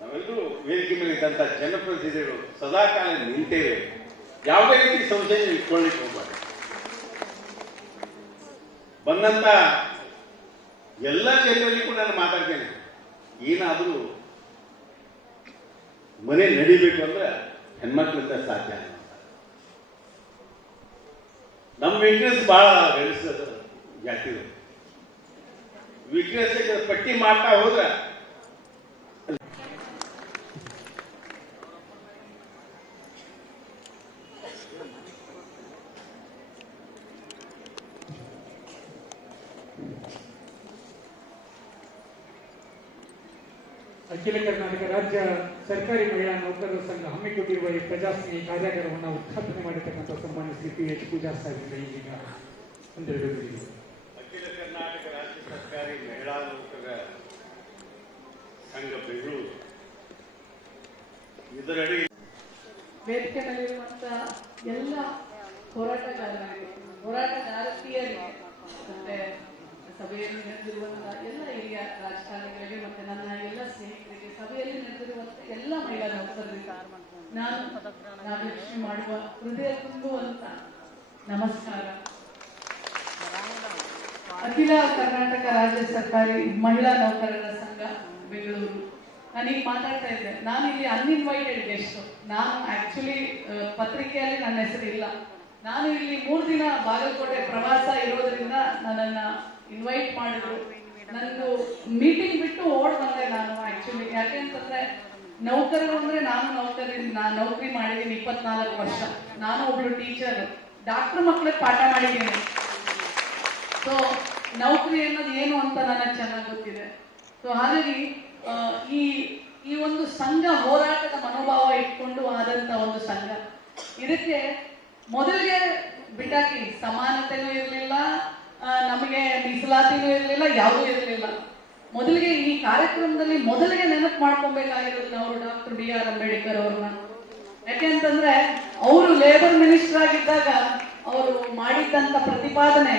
ನಾವೆಲ್ಲರೂ ವೇದಿಕೆ ಮೇಲೆ ಇದ್ದಂಥ ಜನಪ್ರತಿನಿಧಿಗಳು ಸದಾಕಾಲ ನಿಂತೇವೆ ಯಾವುದೇ ರೀತಿ ಸಂಶಯ ಇಟ್ಕೊಳ್ಳಿಕ್ಕೆ ಹೋಗ್ಬಾರ್ದು. ಬಂದಂತ ಎಲ್ಲ ಕೂಡ ನಾನು ಮಾತಾಡ್ತೇನೆ. ಏನಾದರೂ ಮನೆ ನಡಿಬೇಕು ಅಂದ್ರೆ ಹೆಣ್ಮಕ್ಳಿಂದ ಸಾಧ್ಯ. ನಮ್ಮ ವೀಕ್ನೆಸ್ ಬಹಳ ಗಳಿಸೋದು ಜಾತಿ ವೀಕ್ನೆಸ್ ಪಟ್ಟಿ ಮಾಡ್ತಾ ಹೋದ್ರೆ ಅಖಿಲ ಕರ್ನಾಟಕ ರಾಜ್ಯ ಸರ್ಕಾರಿ ಮಹಿಳಾ ನೌಕರರ ಸಂಘ ಹಮ್ಮಿಕೊಂಡಿರುವ ಈ ಪ್ರಜಾಸ್ನೇಹಿ ಕಾರ್ಯಾಗಾರವನ್ನು ಉದ್ಘಾಟನೆ ಮಾಡಿರ್ತಕ್ಕಂಥ ಸನ್ಮಾನ್ಯ ಶ್ರೀ ಪಿ ಎಚ್ ಪೂಜಾ ಸಾಹಿಬ್ ಈಗ ಒಂದೆರಡು ಅಖಿಲ ಕರ್ನಾಟಕ ರಾಜ್ಯ ಸರ್ಕಾರಿ ಮಹಿಳಾ ನೌಕರರ ಸಂಘ ಬೆಂಗಳೂರು. ಇದರಡಿ ವೇದಿಕೆ ಮೇಲಿರುವಂತ ಎಲ್ಲ ಹೋರಾಟಗಾರರಿಗೆ ಹೋರಾಟಗಾರತಿಯರಿಗೆ ಮತ್ತೆ ಸಭೆಯಲ್ಲಿ ನಡೆದಿರುವಂತಹ ಎಲ್ಲ ಹಿರಿಯ ರಾಜಕಾರಣಿಗಳಿಗೆ ಮತ್ತೆ ನನ್ನ ಎಲ್ಲ ಎಲ್ಲ ಮಹಿಳಾ ನೌಕರರಿಗೆ ನಾನು ನಾಗಲಕ್ಷ್ಮಿ ಮಾಡುವ ಹೃದಯ ತುಂಬುವಂತ ನಮಸ್ಕಾರ. ಅಖಿಲ ಕರ್ನಾಟಕ ರಾಜ್ಯ ಸರ್ಕಾರಿ ಮಹಿಳಾ ನೌಕರರ ಸಂಘ, ಬೆಂಗಳೂರು. ನಾನೀಗ ಮಾತಾಡ್ತಾ ಇದ್ದೆ. ನಾನು ಇಲ್ಲಿ ಅನ್ಇನ್ವೈಟೆಡ್ ಗೆಸ್ಟ್. ನಾನು ಆಕ್ಚುಲಿ ಪತ್ರಿಕೆಯಲ್ಲಿ ನನ್ನ ಹೆಸರು ಇಲ್ಲ. ನಾನು ಇಲ್ಲಿ ಮೂರು ದಿನ ಬಾಗಲಕೋಟೆ ಪ್ರವಾಸ ಇರೋದ್ರಿಂದ ನನ್ನನ್ನ ಇನ್ವೈಟ್ ಮಾಡಿದ್ರು. ನಂದು ಮೀಟಿಂಗ್ ಬಿಟ್ಟು ಓಡ್ ಬಂದೆ ನಾನು ಆಕ್ಚುಲಿ ಯಾಕೆ ಅಂತಂದ್ರೆ ನೌಕರರು ಅಂದ್ರೆ ನಾನು ನೌಕರಿ ನಾನು ನೌಕರಿ ಮಾಡಿದ್ದೀನಿ ಇಪ್ಪತ್ನಾಲ್ಕು ವರ್ಷ. ನಾನು ಒಬ್ಳು ಟೀಚರ್ ಡಾಕ್ಟರ್ ಮಕ್ಳಿಗೆ ಪಾಠ ಮಾಡಿದ್ದೀನಿ. ಸೊ ನೌಕರಿ ಅನ್ನೋದು ಏನು ಅಂತ ನನಗೆ ಚೆನ್ನಾಗಿ ಗೊತ್ತಿದೆ. ಸೊ ಹಾಗಾಗಿ ಈ ಈ ಒಂದು ಸಂಘ ಹೋರಾಟದ ಮನೋಭಾವ ಇಟ್ಕೊಂಡು ಆದಂತ ಒಂದು ಸಂಘ. ಇದಕ್ಕೆ ಮೊದಲಿಗೆ ಬಿಟ್ಟಾಕಿ, ಸಮಾನತೆನೂ ಇರಲಿಲ್ಲ ನಮಗೆ ಮೀಸಲಾತಿನೂ ಇರಲಿಲ್ಲ, ಯಾವುದೂ ಇರಲಿಲ್ಲ. ಮೊದಲಿಗೆ ಈ ಕಾರ್ಯಕ್ರಮದಲ್ಲಿ ಮೊದಲಿಗೆ ನೆನಪು ಮಾಡ್ಕೊಬೇಕಾಗಿರೋದು ಅವರು ಡಾಕ್ಟರ್ ಬಿ ಆರ್ ಅಂಬೇಡ್ಕರ್ ಅವ್ರನ್ನ. ಯಾಕೆ ಅಂತಂದ್ರೆ ಅವರು ಲೇಬರ್ ಮಿನಿಸ್ಟರ್ ಆಗಿದ್ದಾಗ ಅವರು ಮಾಡಿದ್ದಂತ ಪ್ರತಿಪಾದನೆ,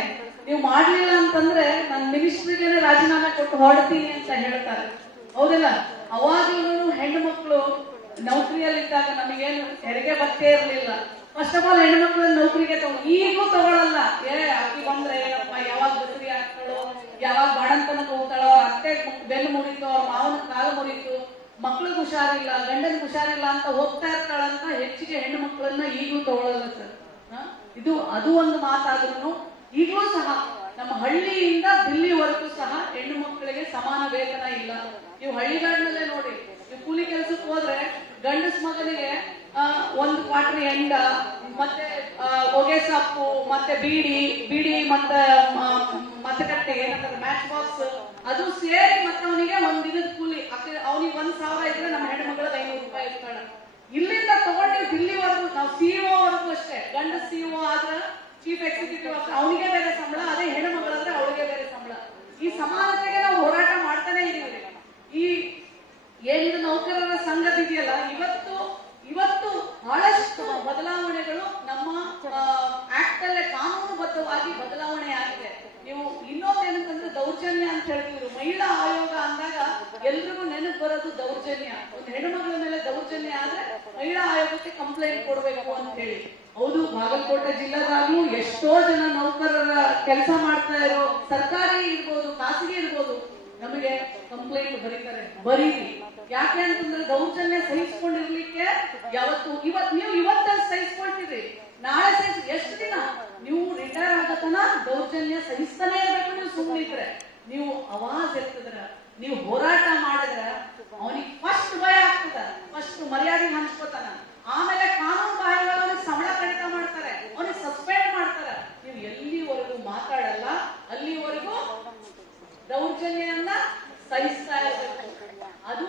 ನೀವು ಮಾಡ್ಲಿಲ್ಲ ಅಂತಂದ್ರೆ ನಾನು ಮಿನಿಸ್ಟ್ರಿಗೆ ರಾಜೀನಾಮೆ ಕೊಟ್ಟು ಹೊರಡ್ತೀನಿ ಅಂತ ಹೇಳ್ತಾರೆ. ಹೌದಲ್ಲ? ಅವಾಗಲೂ ಹೆಣ್ಣು ಮಕ್ಕಳು ನೌಕರಿಯಲ್ಲಿದ್ದಾಗ ನಮಗೇನು ಹೆರಿಗೆ ಬತ್ತೆ ಇರಲಿಲ್ಲ. ಫಸ್ಟ್ ಆಫ್ ಆಲ್ ಮಕ್ಕಳ ನೌಕರಿಗೆ ತಗೊಂಡು ಈಗೂ ತಗೊಳಲ್ಲ. ಏ, ಅಕ್ಕಿ ಬಂದ್ರೆ ಏನಪ್ಪ, ಯಾವಾಗ ಬಸರಿ ಆಗ್ತಾಳೋ ಯಾವಾಗ ಬಾಣಂತನ ಹೋಗ್ತಾಳೋ ಅವ್ರ ಅತ್ತೆ ಬೆನ್ನು ಮುರಿತು ಅವ್ರ ಮಾವನ ಕಾಲು ಮುರಿತು, ಮಕ್ಳಿಗೆ ಹುಷಾರಿಲ್ಲ, ಗಂಡನಿಗೆ ಹುಷಾರಿಲ್ಲ ಅಂತ ಹೋಗ್ತಾ ಇರ್ತಾಳಂತ ಹೆಚ್ಚಿಗೆ ಹೆಣ್ಣು ಮಕ್ಕಳನ್ನ ಈಗಲೂ ತಗೊಳ್ಳಲ್ಲ ಸರ್ ಇದು, ಅದು ಒಂದು ಮಾತಾದ್ರೂ ಈಗಲೂ ಸಹ ನಮ್ಮ ಹಳ್ಳಿಯಿಂದ ದಿಲ್ಲಿವರೆಗೂ ಸಹ ಹೆಣ್ಣು ಮಕ್ಕಳಿಗೆ ಸಮಾನ ವೇತನ ಇಲ್ಲ. ನೀವು ಹಳ್ಳಿಗಳನ್ನಲ್ಲೇ ನೋಡಿ ನೀವು ಕೂಲಿ ಕೆಲಸಕ್ಕೆ ಹೋದ್ರೆ ಗಂಡಸ್ ಮಗನಿಗೆ ಒಂದು ಕ್ವಾಟ್ರಿ ಎಂಡ, ಮತ್ತೆ ಹೊಗೆ ಸೊಪ್ಪು, ಮತ್ತೆ ಬೀಡಿ ಬೀಡಿ ಮತ್ತೆ ಮತಗಟ್ಟೆ ಏನಂತಾರೆ ಮ್ಯಾಚ್ ಬಾಕ್ಸ್ ಅದು ಸೇರಿ ಮತ್ತೆ ಅವನಿಗೆ ಒಂದ್ ದಿನದ ಕೂಲಿ. ಅವನಿಗೆ ಒಂದ್ ಸಾವಿರ ಇದ್ರೆ ನಮ್ಮ ಹೆಣ್ಮಗಳದ ಐನೂರು ರೂಪಾಯಿ ಇರ್ತಾಳೆ ಇಲ್ಲಿಂದ ತಗೊಂಡು ದಿಲ್ಲಿವರೆಗೂ, ನಾವು ಸಿಇಒ ವರೆಗೂ ಅಷ್ಟೇ. ಗಂಡ ಸಿಇಒ ಆದ್ರ ಚೀಫ್ ಎಕ್ಸಿಕ್ಯೂಟಿವ್ ಅವನಿಗೆ ಬೇರೆ ಸಂಬಳ, ಅದೇ ಹೆಣ್ಮಗಳಂದ್ರೆ ಅವಳಿಗೆ ಬೇರೆ ಸಂಬಳ ಈ ಸಮಾನತೆಗೆ ನಾವು ಹೋರಾಟ ಮಾಡ್ತಾನೆ ಇದೀವಿ ಈ ಏನಿದು ನೌಕರರ ಸಂಘದ ಇದೆಯಲ್ಲ ಇವತ್ತು ಇವತ್ತು ಬಹಳಷ್ಟು ಬದಲಾವಣೆಗಳು ನಮ್ಮ ಆಕ್ಟ್ ಅಲ್ಲೇ ಕಾನೂನುಬದ್ಧವಾಗಿ ಬದಲಾವಣೆ ಆಗಿದೆ ನೀವು ಇನ್ನೊಂದೇನಂತಂದ್ರೆ ದೌರ್ಜನ್ಯ ಅಂತ ಹೇಳ್ತಿದ್ರು ಮಹಿಳಾ ಆಯೋಗ ಅಂದಾಗ ಎಲ್ರಿಗೂ ನೆನಪು ಬರೋದು ದೌರ್ಜನ್ಯ. ಒಂದು ಹೆಣ್ಣುಮಗಳ ಮೇಲೆ ದೌರ್ಜನ್ಯ ಆದ್ರೆ ಮಹಿಳಾ ಆಯೋಗಕ್ಕೆ ಕಂಪ್ಲೇಂಟ್ ಕೊಡ್ಬೇಕು ಅಂತ ಹೇಳಿ. ಹೌದು, ಬಾಗಲಕೋಟೆ ಜಿಲ್ಲಾದಾಗ್ಲೂ ಎಷ್ಟೋ ಜನ ನೌಕರರ ಕೆಲಸ ಮಾಡ್ತಾ ಇರೋ ಸರ್ಕಾರಿ ಇರ್ಬೋದು, ಖಾಸಗಿ ಇರ್ಬೋದು, ನಮಗೆ ಕಂಪ್ಲೇಂಟ್ ಬರೀತಾರೆ. ಬರೀರಿ. ಯಾಕೆ ಅಂತಂದ್ರೆ ದೌರ್ಜನ್ಯ ಸಹಿಸ್ಕೊಂಡಿರ್ಲಿಕ್ಕೆ ಯಾವತ್ತು ಇವತ್ ನೀವು ಇವತ್ತ ಸಹಿಸ್ಕೊಳ್ತೀರಿ. ನಾಳೆ ಸಹಿಸ್ ಎಷ್ಟು ದಿನ? ನೀವು ರಿಟೈರ್ ಆಗತನ ದೌರ್ಜನ್ಯ ಸಹಿಸ್ತಾನೆ ಇರ್ಬೇಕು ನೀವು ಸುಮ್ಮನಿದ್ರೆ ನೀವು ಅವಾಜ್ ಎತ್ತದ್ರ, ನೀವು ಹೋರಾಟ ಅವನಿಗೆ ಫಸ್ಟ್ ಭಯ ಆಗ್ತದ. ಫಸ್ಟ್ ಮರ್ಯಾದೆ ಹಂಚ್ಕೋತಾನ ಆಮೇಲೆ ಕಾನೂನು ಬಾಹಿರವಾಗಿ ಸಂಬಳ ಕಡಿತ ಮಾಡ್ತಾರೆ. ಅವನಿಗೆ ಸಸ್ಪೆಂಡ್ ಮಾಡ್ತಾರೆ. ನೀವು ಎಲ್ಲಿವರೆಗೂ ಮಾತಾಡಲ್ಲ, ಅಲ್ಲಿವರೆಗೂ ದೌರ್ಜನ್ಯನ್ನ ಸಹಿಸ್ತಾ ಇರಬೇಕು. ಅದು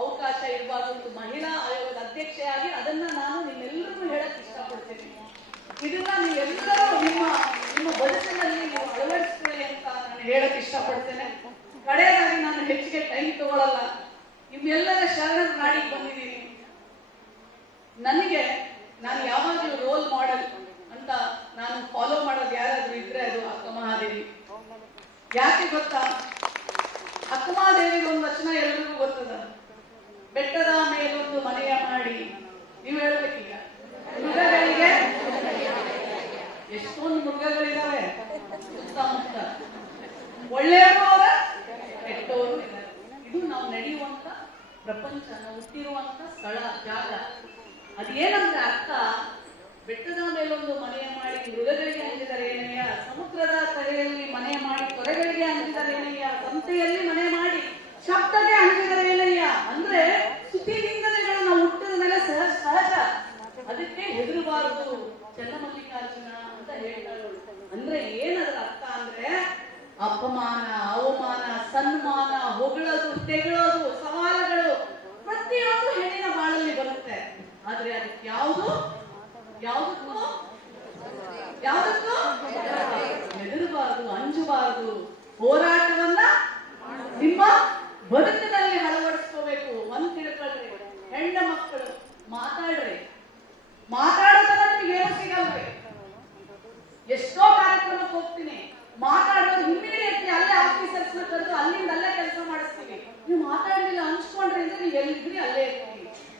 ಅವಕಾಶ ಇರಬಾರ್ದು ಒಂದು ಮಹಿಳಾ ಆಯೋಗದ ಅಧ್ಯಕ್ಷೆಯಾಗಿ ಅದನ್ನ ನಾನು ನಿಮ್ಮೆಲ್ಲರಿಗೂ ಹೇಳಕ್ ಇಷ್ಟಪಡ್ತೀನಿ. ಇದನ್ನ ನೀವೆಲ್ಲರೂ ನಿಮ್ಮ ನಿಮ್ಮ ಬದುಕಿನಲ್ಲಿ ನೀವು ಅಳವಡಿಸ್ಕೊಳ್ಳಿ ಅಂತ ನಾನು ಹೇಳಕ್ ಇಷ್ಟಪಡ್ತೇನೆ. ಕಡೆಯದಾಗಿ ನಾನು ಹೆಚ್ಚಿಗೆ ಟೈಮ್ ತಗೊಳ್ಳಲ್ಲ ನಿಮ್ಮೆಲ್ಲರ ಶರಣ ಮಾಡಿ ಬಂದಿದ್ದೀನಿ. ನನಗೆ ನಾನು ಯಾವಾಗಲೂ ರೋಲ್ ಮಾಡೆಲ್ ಅಂತ ನಾನು ಫಾಲೋ ಮಾಡೋದು ಯಾರಾದ್ರೂ ಇದ್ರೆ ಅದು ಅಕ್ಕ ಮಹಾದೇವಿ. ಯಾಕೆ ಗೊತ್ತಾ? ಅಕ್ಕಮಹಾದೇವಿಗೆ ಒಂದು ವಚನ ಅದೇನಂದ್ರೆ ಅರ್ಥ, ಬೆಟ್ಟದ ಮೇಲೊಂದು ಮನೆಯ ಮಾಡಿ ಮೃಗಗಳಿಗೆ ಏನಯ್ಯ? ಸಮುದ್ರದ ಕರೆಯಲ್ಲಿ ಮನೆ ಮಾಡಿ ತೊರೆಗಳಿಗೆ ಏನಯ್ಯ? ಸಂತೆಯಲ್ಲಿ ಮನೆ ಮಾಡಿ ಶಬ್ದಕ್ಕೆ ಏನಯ್ಯ? ಅಂದ್ರೆ ಸುದ್ದಿನಿಂದನೆಗಳು ನಾವು ಹುಟ್ಟಿದ ಮೇಲೆ ಸಹಜ ಸಹಜ. ಅದಕ್ಕೆ ಹೆದರಬಾರದು. ಚನ್ನಮಲ್ಲಿಕಾರ್ಜುನ ಅಂತ ಹೇಳ್ತಾರೆ ಅಂದ್ರೆ ಏನದರ ಅರ್ಥ ಅಂದ್ರೆ ಅಪಮಾನ, ಅವಮಾನ, ಸನ್ಮಾನ, ಹೊಗಳೋದು, ತೆಗಳೋದು ಆದ್ರೆ ಅದಕ್ಕೆ ಯಾವುದು? ಯಾವುದಕ್ಕೂ? ಯಾವುದಕ್ಕೂ? ಹೆದರಬಾರದು ಅಂಜಬಾರದು. ಹೋರಾಟವನ್ನ ನಿಮ್ಮ ಬದುಕಿನಲ್ಲಿ ಅಳವಡಿಸ್ಕೋಬೇಕು. ಒಂದ್ ತಿಳ್ಕೊಳ್ರಿ. ಹೆಣ್ಣ ಮಕ್ಕಳು, ಮಾತಾಡ್ರಿ. ಮಾತಾಡೋದನ್ನ ನಿಮ್ಗೆ ಏನು ಸಿಗಲ್ರಿ. ಎಷ್ಟೋ ಕಾರ್ಯಕ್ರಮಕ್ಕೆ ಹೋಗ್ತೀನಿ. ಮಾತಾಡೋದು ಇಮಿಡಿಯೇಟ್ಲಿ ಅಲ್ಲೇ ಆಫೀಸರ್ಸ್ ಕರೆದು ಅಲ್ಲಿಂದ ಅಲ್ಲೇ ಕೆಲಸ ಮಾಡಿಸ್ತೀವಿ ನೀವು ಮಾತಾಡಲಿಲ್ಲ ಹಂಚ್ಕೊಂಡ್ರಿ ಅಂದ್ರೆ ನೀವು ಎಲ್ಲಿದ್ರಿ? ಅಲ್ಲೇ ಇರ್ತೀವಿ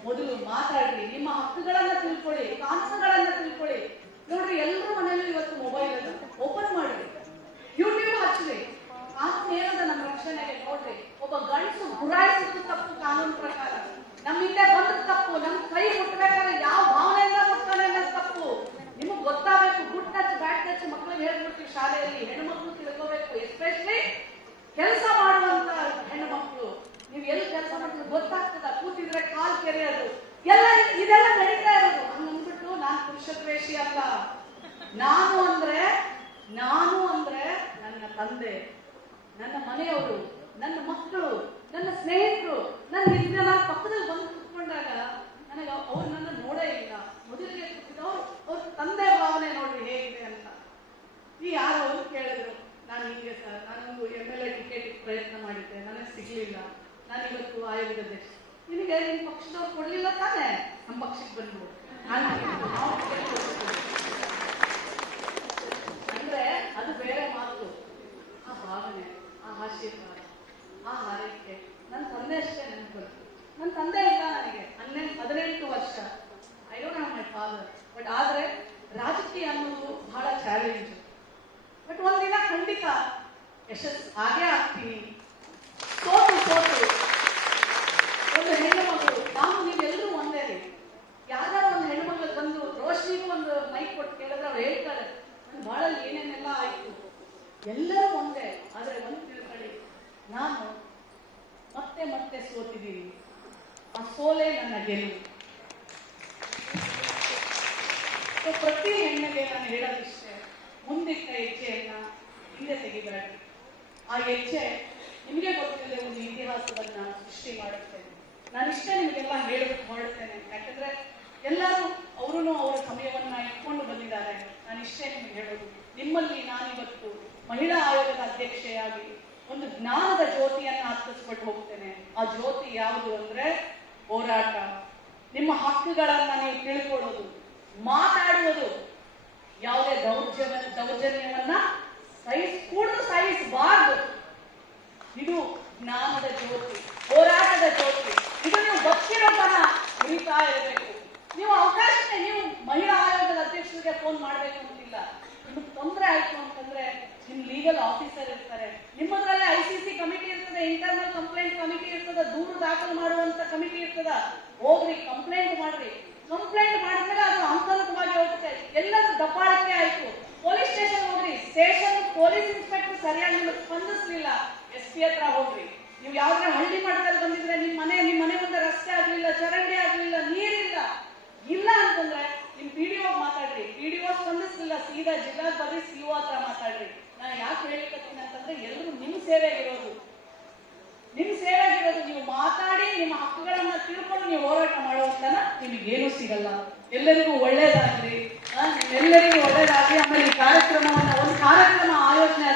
ಮೊದಲು ಮಾತಾಡ್ರಿ, ನಿಮ್ಮ ಹಕ್ಕುಗಳನ್ನ ತಿಳ್ಕೊಳ್ಳಿ, ಕಾನೂನುಗಳನ್ನ ತಿಳ್ಕೊಳ್ಳಿ. ನೋಡ್ರಿ, ಎಲ್ಲರೂ ಮನೆಯಲ್ಲಿ ಇವತ್ತು ಮೊಬೈಲ್ ಅನ್ನು ಓಪನ್ ಮಾಡ್ರಿ ಯೂಟ್ಯೂಬ್ ಹಚ್ಚ್ರಿ ಏನದ ನಮ್ಮ ರಕ್ಷಣೆಗೆ ನೋಡ್ರಿ. ಒಬ್ಬ ಗಂಡಸು ಗುರಾಯಿಸಿದ್ದು ತಪ್ಪು, ಕಾನೂನು ಪ್ರಕಾರ. ನಮ್ಮಿಂದ ಹಿಂದೆ ತಪ್ಪು ನಮ್ ಕೈ ಮುಟ್ಬೇಕಾದ್ರೆ ಯಾವ ಭಾವನೆಯಿಂದ ಮುಟ್ತಾನೆ ಅನ್ನೋದು ತಪ್ಪು ನಿಮಗ್ ಗೊತ್ತಾಗಬೇಕು ಗುಡ್ ಟಚ್ ಬ್ಯಾಡ್ ಟಚ್ ಮಕ್ಕಳಿಗೆ ಹೇಳ್ಬಿಡ್ತೀವಿ ಶಾಲೆಯಲ್ಲಿ ಹೆಣ್ಮಕ್ಳು ತಿಳ್ಕೋಬೇಕು ಎಸ್ಪೆಷಲಿ ಕೆಲಸ ಮಾಡುವಂತ ಹೆಣ್ಣು ಮಕ್ಕಳು ನೀವು ಎಲ್ಲಿ ಕೆಲಸ ಮಾಡ್ತೀವಿ ಗೊತ್ತಾಗ್ತದ ಕೂತಿದ್ರೆ ಕಾಲ್ ಕೆರೆಯೋದು ಎಲ್ಲ ಇದೆಲ್ಲ ನಡೀತಾ ಇರೋದು ಹಂಗಂದ್ಬಿಟ್ಟು ನಾನು ಪುರುಷ ದ್ವೇಷಿ ಅಲ್ಲ ನಾನು ಅಂದ್ರೆ ನಾನು ಅಂದ್ರೆ ನನ್ನ ತಂದೆ, ನನ್ನ ಮನೆಯವರು, ನನ್ನ ಮಕ್ಕಳು, ನನ್ನ ಸ್ನೇಹಿತರು. ನನ್ನ ನನ್ನ ಪಕ್ಕದಲ್ಲಿ ಬಂದು ಕುತ್ಕೊಂಡಾಗ ನನಗೆ ಅವ್ರು ನನ್ನ ನೋಡೇ ಇಲ್ಲ. ಮೊದಲಿಗೆ ಕೂತಿದ್ದವ್ರು ಅವ್ರ ತಂದೆ ಭಾವನೆ ನೋಡ್ರಿ ಹೇಗಿದೆ ಅಂತ. ಈ ಯಾರು ಅವರು ಕೇಳಿದ್ರು, ನಾನು ಹೀಗೆ ಸರ್ ನಾನೊಂದು ಎಂ ಎಲ್ ಎ ಟಿಕೆಟ್ ಪ್ರಯತ್ನ ಮಾಡಿದ್ದೆ, ನನಗೆ ಸಿಗ್ಲಿಲ್ಲ. ನಾನು ಇವತ್ತು ಆಯೋಗದ ಅಧ್ಯಕ್ಷ ನಿಮಗೆ ನಿಮ್ಮ ಪಕ್ಷದವ್ರು ಕೊಡ್ಲಿಲ್ಲ ತಾನೇ? ನಮ್ಮ ಪಕ್ಷಕ್ಕೆ ಬಂದ್ರು ನಾನು ನಾವು ticket ಕೊಡ್ತೀವಿ. ಅಂದ್ರೆ ಅದು ಬೇರೆ ಮಾತು ಆ ಭಾವನೆ, ಆ ಆಶೀರ್ವಾದ ಆ ಹಾರೈಕೆ. ನನ್ನ ತಂದೆ ಅಷ್ಟೇ ನೆನಪು ನನ್ನ ತಂದೆ ಇಲ್ಲ ನನಗೆ. ಹನ್ನೆಂಟು ಹದಿನೆಂಟು ವರ್ಷ. I don't have my father but ಆದ್ರೆ ರಾಜಕೀಯ ಅನ್ನೋದು ಬಹಳ ಚಾಲೆಂಜ್ ಬಟ್ ಒಂದಿನ ಖಂಡಿತ ಯಶಸ್ಸು ಹಾಗೆ ಆಗ್ತೀನಿ. ಸೋತು ಸೋತು. ಒಂದು ಹೆಣ್ಣು ಮಗಳು ನಾವು ನೀವೆಲ್ಲರೂ ಒಂದೇ ರೀ ಯಾವ್ದಾದ್ರು ಒಂದು ಹೆಣ್ಣು ಮಗಳು ಬಂದು ರೋಶ್ನಿಗೂ ಒಂದು ಮೈಕ್ ಕೊಟ್ಟು ಕೇಳಿದ್ರೆ ಅವ್ರು ಹೇಳ್ತಾರೆ ನನ್ನ ಬಾಳಲ್ಲಿ ಏನೇನೆಲ್ಲ ಆಯ್ತು ಎಲ್ಲರೂ ಒಂದೇ ಆದ್ರೆ ಒಂದು ತಿಳ್ಕೊಳ್ಳಿ ನಾನು ಮತ್ತೆ ಮತ್ತೆ ಸೋತಿದ್ದೀನಿ ಆ ಸೋಲೆ ನನ್ನ ಗೆಲುವು ಪ್ರತಿ ಹೆಣ್ಣಿಗೆ ನಾನು ಹೇಳೋದಿಷ್ಟೇ ಮುಂದಿಟ್ಟ ಹೆಜ್ಜೆಯನ್ನ ಹಿಂದೆ ತೆಗಿಬೇಡಿ. ಆ ಹೆಜ್ಜೆ ನಿಮಗೆ ಗೊತ್ತಿಲ್ಲದೆ ಒಂದು ಇತಿಹಾಸವನ್ನ ಸೃಷ್ಟಿ ಮಾಡುತ್ತೆ ನಾನಿಷ್ಟೇ ನಿಮಗೆಲ್ಲ ಹೇಳಬೇಕು ಮಾಡುತ್ತೇನೆ ಯಾಕಂದ್ರೆ ಎಲ್ಲರೂ ಅವರು ಅವರ ಸಮಯವನ್ನ ಇಟ್ಕೊಂಡು ಬಂದಿದ್ದಾರೆ. ನಾನು ಇಷ್ಟೇ ನಿಮಗೆ ಹೇಳೋದು. ನಿಮ್ಮಲ್ಲಿ ನಾನಿವತ್ತು ಮಹಿಳಾ ಆಯೋಗದ ಅಧ್ಯಕ್ಷೆಯಾಗಿ ಒಂದು ಜ್ಞಾನದ ಜ್ಯೋತಿಯನ್ನ ಹತ್ತಿಸ್ಕೊಂಡು ಹೋಗ್ತೇನೆ. ಆ ಜ್ಯೋತಿ ಯಾವುದು ಅಂದ್ರೆ ಹೋರಾಟ. ನಿಮ್ಮ ಹಕ್ಕುಗಳನ್ನ ನೀವು ತಿಳ್ಕೊಳ್ಳೋದು, ಮಾತಾಡುವುದು. ಯಾವುದೇ ದೌರ್ಜನ್ಯ, ದೌರ್ಜನ್ಯವನ್ನ ಸಹಿಸ್ ಕೂಡ ಸಹಿಸಬಾರದು. ಇದು ಜ್ಞಾನದ ಜ್ಯೋತಿ, ಹೋರಾಟದ ಜ್ಯೋತಿ. ಇದು ನೀವು ಬಚ್ಚಿರೋ ಹಿಡಿತಾ ಇರಬೇಕು. ನೀವು ಅವಕಾಶನೇ, ನೀವು ಮಹಿಳಾ ಆಯೋಗದ ಅಧ್ಯಕ್ಷರಿಗೆ ಫೋನ್ ಮಾಡಬೇಕು ಅಂತಿಲ್ಲ. ನಿಮ್ಗೆ ತೊಂದರೆ ಆಯ್ತು ಅಂತಂದ್ರೆ ನಿಮ್ ಲೀಗಲ್ ಆಫೀಸರ್ ಇರ್ತಾರೆ ನಿಮ್ಮದ್ರಲ್ಲೇ ಐ ಸಿ ಸಿ ಕಮಿಟಿ ಇರ್ತದೆ ಇಂಟರ್ನಲ್ ಕಂಪ್ಲೇಂಟ್ ಕಮಿಟಿ ಇರ್ತದ ದೂರು ದಾಖಲು ಮಾಡುವಂತ ಕಮಿಟಿ ಇರ್ತದ, ಹೋಗ್ರಿ ಕಂಪ್ಲೇಂಟ್ ಮಾಡ್ರಿ. ಕಂಪ್ಲೇಂಟ್ ಮಾಡಿದ್ಮೇಲೆ ಅದು ಹಂತವಾಗಿ ಹೋಗುತ್ತೆ ಎಲ್ಲರೂ ದಬ್ಬಾಳಕ್ಕೆ ಆಯ್ತು. ಪೊಲೀಸ್ ಸ್ಟೇಷನ್ ಹೋಗ್ರಿ ಸ್ಟೇಷನ್ ಪೊಲೀಸ್ ಇನ್ಸ್ಪೆಕ್ಟರ್ ಸರಿಯಾಗಿ ನಿಮಗೆ ಸ್ಪಂದಿಸ್ಲಿಲ್ಲ. ಎಸ್ ಪಿ ಹತ್ರ ಹೋಗ್ರಿ. ನೀವು ಯಾವ್ದಾರ ಹಳ್ಳಿ ಮಟ್ಟದಲ್ಲಿ ಬಂದಿದ್ರೆ ನಿಮ್ ಮನೆ ನಿಮ್ ಮನೆ ಮುಂದೆ ರಸ್ತೆ ಆಗ್ಲಿಲ್ಲ, ಚರಂಡಿ ಆಗ್ಲಿಲ್ಲ, ನೀರಿಲ್ಲ. ಇಲ್ಲ ಅಂತಂದ್ರೆ ನಿಮ್ ಪಿ ಡಿ ಮಾತಾಡ್ರಿ. ಪಿ ಡಿ ಸ್ಪಂದಿಸ್ಲಿಲ್ಲ, ಸೀದಾ ಜಿಲ್ಲಾಧಿಕಾರಿ ಸಿ ಒ ಹತ್ರ ಮಾತಾಡ್ರಿ. ನಾನು ಯಾಕೆ ಹೇಳಿಕತ್ತೀನಿ ಅಂತಂದ್ರೆ ಎಲ್ಲರೂ ನಿಮ್ ಸೇವೆಗಿರೋದು ನಿಮ್ ಸೇರಾಗಿರೋದು ನೀವು ಮಾತಾಡಿ ನಿಮ್ಮ ಹಕ್ಕುಗಳನ್ನ ತಿಳ್ಕೊಂಡು ನೀವು ಹೋರಾಟ ಮಾಡುವಂತನ ನಿಮಗೇನು ಸಿಗಲ್ಲ. ಎಲ್ಲರಿಗೂ ಒಳ್ಳೇದಾಗ್ಲಿ ಆ, ನಿಮ್ಮೆಲ್ಲರಿಗೂ ಒಳ್ಳೇದಾಗ್ಲಿ. ಆಮೇಲೆ ಈ ಕಾರ್ಯಕ್ರಮವನ್ನ ಒಂದು ಕಾರ್ಯಕ್ರಮ ಆಯೋಜನೆ